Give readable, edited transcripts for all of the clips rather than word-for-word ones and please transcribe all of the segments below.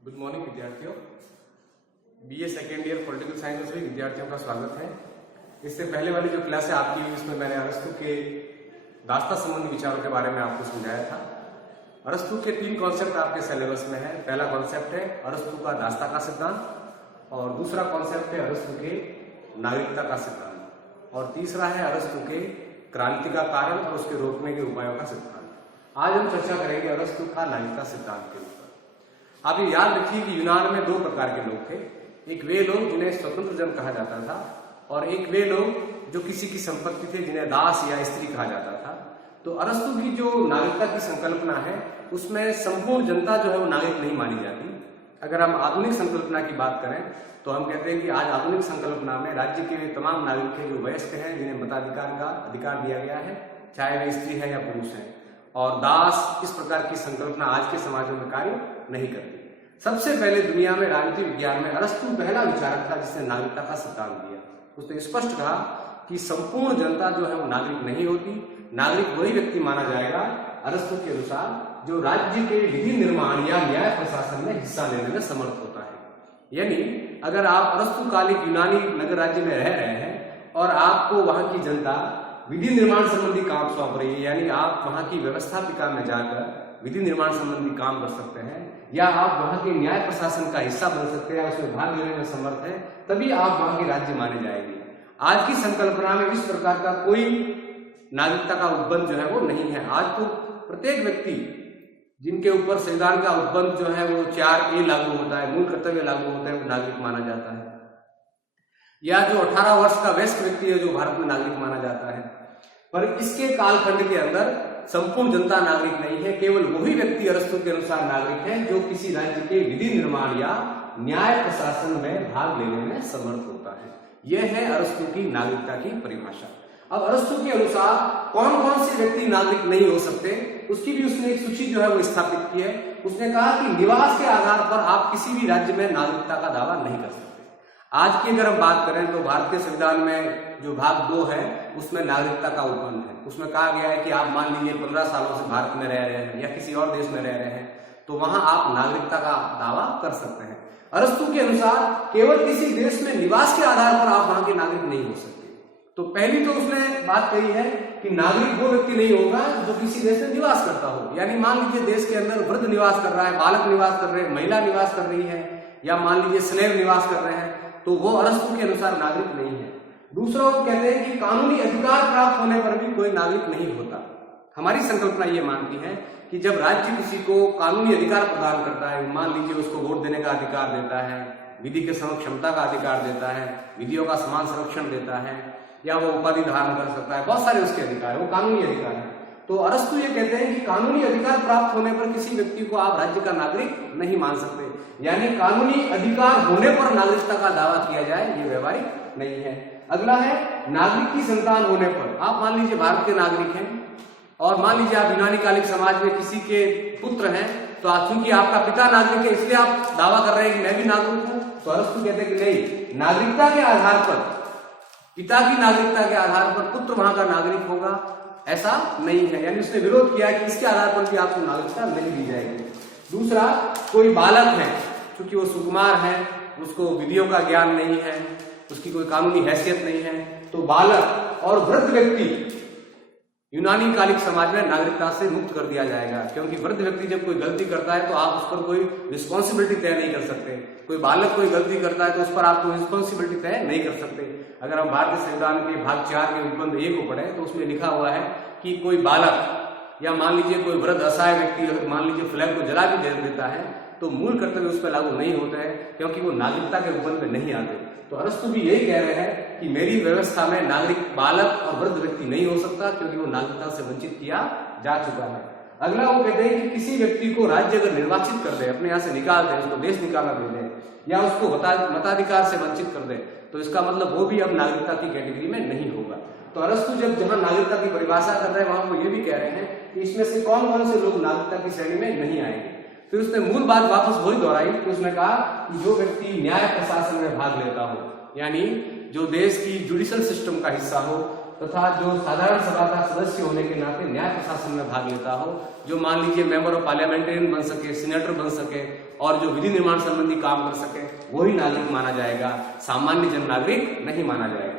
Good morning विद्यार्थियों। BA second year political science में विद्यार्थियों का स्वागत है। इससे पहले वाली जो क्लास है आपकी, इसमें मैंने अरस्तु के दास्ता संबंधी विचारों के बारे में आपको समझाया था। अरस्तु के 3 कॉन्सेप्ट आपके सिलेबस में है। पहला कॉन्सेप्ट है अरस्तु का दास्ता का सिद्धांत, और दूसरा कॉन्सेप्ट है अरस्तु के नागरिकता का सिद्धांत, और तीसरा है अरस्तु के क्रांति का कारण और उसके रोकने के उपायों का सिद्धांत। आज हम चर्चा करेंगे अरस्तु का नागरिकता सिद्धांत के ऊपर। आप ये याद रखिए कि यूनान में 2 प्रकार के लोग थे। एक वे लोग जिन्हें स्वतंत्र जन कहा जाता था, और एक वे लोग जो किसी की संपत्ति थे जिन्हें दास या स्त्री कहा जाता था। तो अरस्तु की जो नागरिकता की संकल्पना है उसमें संपूर्ण जनता जो है वो नागरिक नहीं मानी जाती। अगर हम आधुनिक संकल्पना की बात करें तो हम कहते हैं कि आज आधुनिक संकल्पना में राज्य के तमाम नागरिक हैं जो वयस्क हैं, जिन्हें मताधिकार का अधिकार दिया गया है, चाहे वे स्त्री है या पुरुष है, और दास इस प्रकार की संकल्पना आज के समाजों में कार्य नहीं करती। सबसे पहले दुनिया में राजनीति विज्ञान में अरस्तु पहला विचारक था जिसने नागरिकता का सिद्धांत दिया। उसने स्पष्ट कहा कि संपूर्ण जनता जो है वो नागरिक नहीं होती। नागरिक वही व्यक्ति माना जाएगा अरस्तु के अनुसार जो राज्य के विधि निर्माण या न्याय प्रशासन में हिस्सा लेने में समर्थ होता है। यानी अगर आप अरस्तु कालिक यूनानी नगर राज्य में रह रहे हैं और आपको वहां की जनता विधि निर्माण संबंधी काम सौंप रही है, यानी आप वहां की व्यवस्थापिका में जाकर विधि निर्माण संबंधी काम कर सकते हैं, या आप वहां के न्याय प्रशासन का हिस्सा बन सकते हैं, उसमें भाग लेने में समर्थ है, तभी आप वहां के राज्य माने जाएंगे। आज की संकल्पना में इस प्रकार का कोई नागरिकता का उपबंध जो है वो नहीं है। आज तो प्रत्येक व्यक्ति जिनके ऊपर संविधान का उपबंध जो है वो 4A लागू होता है, मूल कर्तव्य लागू होता है, वो नागरिक माना जाता है। या जो 18 वर्ष का वयस्क व्यक्ति है जो भारत में नागरिक माना जाता है। पर इसके कालखंड के अंदर संपूर्ण जनता नागरिक नहीं है। केवल वही व्यक्ति अरस्तु के अनुसार नागरिक है जो किसी राज्य के विधि निर्माण या न्याय प्रशासन में भाग लेने में समर्थ होता है। यह है अरस्तु की नागरिकता की परिभाषा। अब अरस्तु के अनुसार कौन कौन से व्यक्ति नागरिक नहीं हो सकते, उसकी भी उसने एक सूची जो है वो स्थापित की है। उसने कहा कि निवास के आधार पर आप किसी भी राज्य में नागरिकता का दावा नहीं कर सकते। आज की अगर हम बात करें तो भारतीय संविधान में जो भाग 2 है उसमें नागरिकता का उपबंध है। उसमें कहा गया है कि आप मान लीजिए 15 सालों से भारत में रह रहे हैं या किसी और देश में रह रहे हैं, तो वहां आप नागरिकता का दावा कर सकते हैं। अरस्तु के अनुसार केवल किसी देश में निवास के आधार पर आप वहां के नागरिक नहीं हो सकते। तो पहली तो उसने बात कही है कि नागरिक वो व्यक्ति नहीं होगा जो किसी देश में निवास करता हो। यानी मान लीजिए देश के अंदर वृद्ध निवास कर रहा है, बालक निवास कर रहे हैं, महिला निवास कर रही है, या मान लीजिए स्लेव निवास कर रहे हैं, तो वो अरस्तु के अनुसार नागरिक नहीं है। दूसरा वो कहते हैं कि कानूनी अधिकार प्राप्त होने पर भी कोई नागरिक नहीं होता। हमारी संकल्पना ये मानती है कि जब राज्य किसी को कानूनी अधिकार प्रदान करता है, मान लीजिए उसको वोट देने का अधिकार देता है, विधि के समक्ष क्षमता का अधिकार देता है, विधियों का समान संरक्षण देता है, या वो उपाधि धारण कर सकता है, बहुत सारे उसके अधिकार है, वो कानूनी अधिकार है। तो अरस्तु ये कहते हैं कि कानूनी अधिकार प्राप्त होने पर किसी व्यक्ति को आप राज्य का नागरिक नहीं मान सकते। यानी कानूनी अधिकार होने पर नागरिकता का दावा किया जाए ये व्यवहारिक नहीं है। अगला है नागरिक की संतान होने पर। आप मान लीजिए भारत के नागरिक हैं और मान लीजिए आप यूनानी कालिक समाज में किसी के पुत्र हैं, तो चूंकि आपका पिता नागरिक है इसलिए आप दावा कर रहे हैं कि मैं भी नागरिक हूं। तो अरस्तु कहते हैं कि नहीं, नागरिकता के आधार पर, पिता की नागरिकता के आधार पर पुत्र वहां का नागरिक होगा, ऐसा नहीं है। यानी उसने विरोध किया कि इसके आधार पर भी आपको नागरिकता नहीं दी जाएगी। दूसरा, कोई बालक है, क्योंकि वो सुकुमार है, उसको विधियों का ज्ञान नहीं है, उसकी कोई कानूनी हैसियत नहीं है, तो बालक और वृद्ध व्यक्ति यूनानी कालिक समाज में नागरिकता से मुक्त कर दिया जाएगा। क्योंकि वृद्ध व्यक्ति जब कोई गलती करता है तो आप उस पर कोई रिस्पॉन्सिबिलिटी तय नहीं कर सकते। कोई बालक कोई गलती करता है तो उस पर आप कोई रिस्पॉन्सिबिलिटी तय नहीं कर सकते। अगर हम भारतीय संविधान के भाग 4 के उपबंध 1 को पढ़ें तो उसमें लिखा हुआ है कि कोई बालक या मान लीजिए कोई वृद्ध असहाय व्यक्ति अगर मान लीजिए फ्लैग को जला भी दे देता है तो मूल कर्तव्य उस पर लागू नहीं होता है, क्योंकि वो नागरिकता के उपबंध में नहीं आते। तो अरस्तु भी यही कह रहे हैं कि मेरी व्यवस्था में नागरिक बालक और वृद्ध व्यक्ति नहीं हो सकता, क्योंकि वो नागरिकता से वंचित किया जा चुका है। अगला वो कहते हैं कि किसी व्यक्ति को राज्य अगर निर्वाचित कर दे, अपने यहाँ से निकाल दे, उसको देश निकाला दे दे, या उसको मताधिकार से वंचित कर दे, तो इसका मतलब वो भी अब नागरिकता की कैटेगरी में नहीं होगा। तो अरस्तु जब जहां नागरिकता की परिभाषा कर रहे हैं वहां वो ये भी कह रहे हैं कि इसमें से कौन कौन से लोग नागरिकता की श्रेणी में नहीं आएंगे। फिर उसने मूल बात वापस वही दोहराई कि उसने कहा कि जो व्यक्ति न्याय प्रशासन में भाग लेता हो, यानी जो देश की जुडिशियल सिस्टम का हिस्सा हो, तथा जो साधारण सभा का सदस्य होने के नाते न्याय प्रशासन में भाग लेता हो, जो मान लीजिए मेंबर ऑफ पार्लियामेंटेरियन बन सके, सीनेटर बन सके और जो विधि निर्माण संबंधी काम कर सके, वही नागरिक माना जाएगा, सामान्य जन नागरिक नहीं माना जाएगा।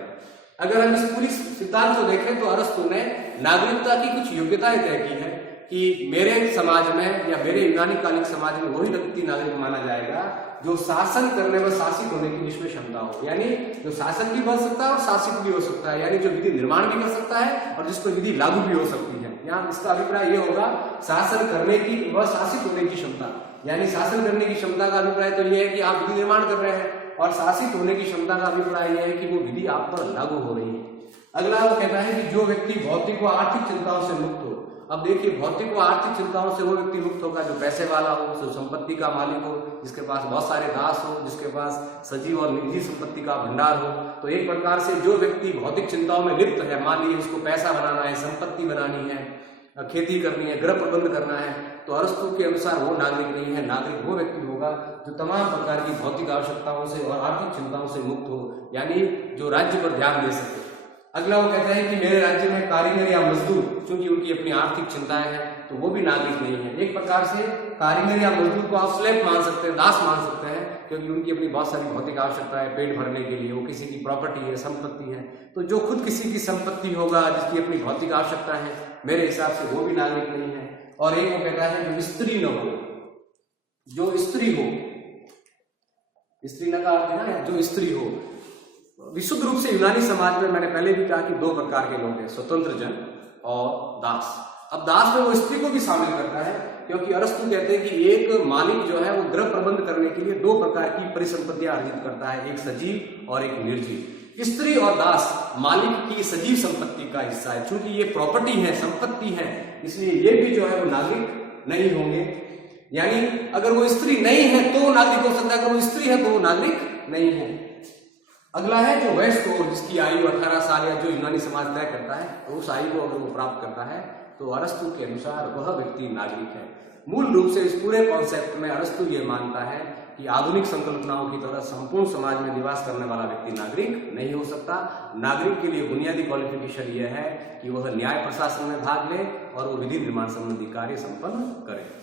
अगर हम इस पूरी सिद्धांत को देखें तो अरस्तु ने नागरिकता की कुछ योग्यताएं तय की है कि मेरे समाज में या मेरे यूनानी कालिक समाज में वही व्यक्ति नागरिक माना जाएगा जो शासन करने व शासित होने की जिसमें क्षमता हो, यानी जो शासन भी बन सकता है और शासित भी हो सकता है, यानी जो विधि निर्माण भी कर सकता है और जिसको विधि लागू भी हो सकती है। यहाँ इसका अभिप्राय ये होगा शासन करने की व शासित होने की क्षमता, यानी शासन करने की क्षमता का अभिप्राय तो ये है कि आप विधि निर्माण कर रहे हैं, और शासित होने की क्षमता का अभिप्राय यह है कि वो विधि आप पर लागू हो रही है। अगला वो कहता है कि जो व्यक्ति भौतिक व आर्थिक चिंताओं से मुक्त हो। अब देखिए, भौतिक व आर्थिक चिंताओं से वो व्यक्ति मुक्त होगा जो पैसे वाला हो, जो संपत्ति का मालिक हो, जिसके पास बहुत सारे दास हो, जिसके पास सजीव और निजी संपत्ति का भंडार हो। तो एक प्रकार से जो व्यक्ति भौतिक चिंताओं में लिप्त है, मान लीजिए उसको पैसा बनाना है, संपत्ति बनानी है, खेती करनी है, गृह प्रबंध करना है, तो अरस्तु के अनुसार वो नागरिक नहीं है। नागरिक वो व्यक्ति होगा जो तमाम प्रकार की भौतिक आवश्यकताओं से और आर्थिक चिंताओं से मुक्त हो, यानी जो राज्य पर ध्यान दे सके। अगला वो कहता है कि मेरे राज्य में कारीगर या मजदूर, चूंकि उनकी अपनी आर्थिक चिंताएं हैं, तो वो भी नागरिक नहीं है। एक प्रकार से कारीगर या मजदूर को आप स्लेव मान सकते हैं, दास मान सकते हैं, क्योंकि उनकी अपनी बहुत सारी भौतिक आवश्यकताएं पेट भरने के लिए, वो किसी की प्रॉपर्टी है, संपत्ति है, तो जो खुद किसी की संपत्ति होगा, जिसकी अपनी भौतिक आवश्यकता है, मेरे हिसाब से वो भी नागरिक नहीं है। और एक वो कहता है जो स्त्री न हो, जो स्त्री हो, स्त्री न का अर्थ है ना, जो स्त्री हो। विशुद्ध रूप से यूनानी समाज में मैंने पहले भी कहा कि दो प्रकार के लोग हैं, स्वतंत्र जन और दास। अब दास में वो स्त्री को भी शामिल करता है, क्योंकि अरस्तु कहते हैं कि एक मालिक जो है वो गृह प्रबंध करने के लिए दो प्रकार की परिसंपत्तियां अर्जित करता है, एक सजीव और एक निर्जीव। स्त्री और दास मालिक की सजीव संपत्ति का हिस्सा है। चूंकि ये प्रॉपर्टी है, संपत्ति है, इसलिए ये भी जो है वो नागरिक नहीं होंगे। यानी अगर वो स्त्री नहीं है तो वो नागरिक हो सकता है, अगर वो स्त्री है तो वो नागरिक नहीं है। अगला है जो वयस्क हो, जिसकी आयु 18 साल या जो यूनानी समाज तय करता है, तो उस आयु को अगर वो प्राप्त करता है तो अरस्तु के अनुसार वह व्यक्ति नागरिक है। मूल रूप से इस पूरे कॉन्सेप्ट में अरस्तु ये मानता है कि आधुनिक संकल्पनाओं की तरह संपूर्ण समाज में निवास करने वाला व्यक्ति नागरिक नहीं हो सकता। नागरिक के लिए बुनियादी क्वालिफिकेशन यह है कि वह न्याय प्रशासन में भाग ले और वो विधि निर्माण संबंधी कार्य संपन्न करे।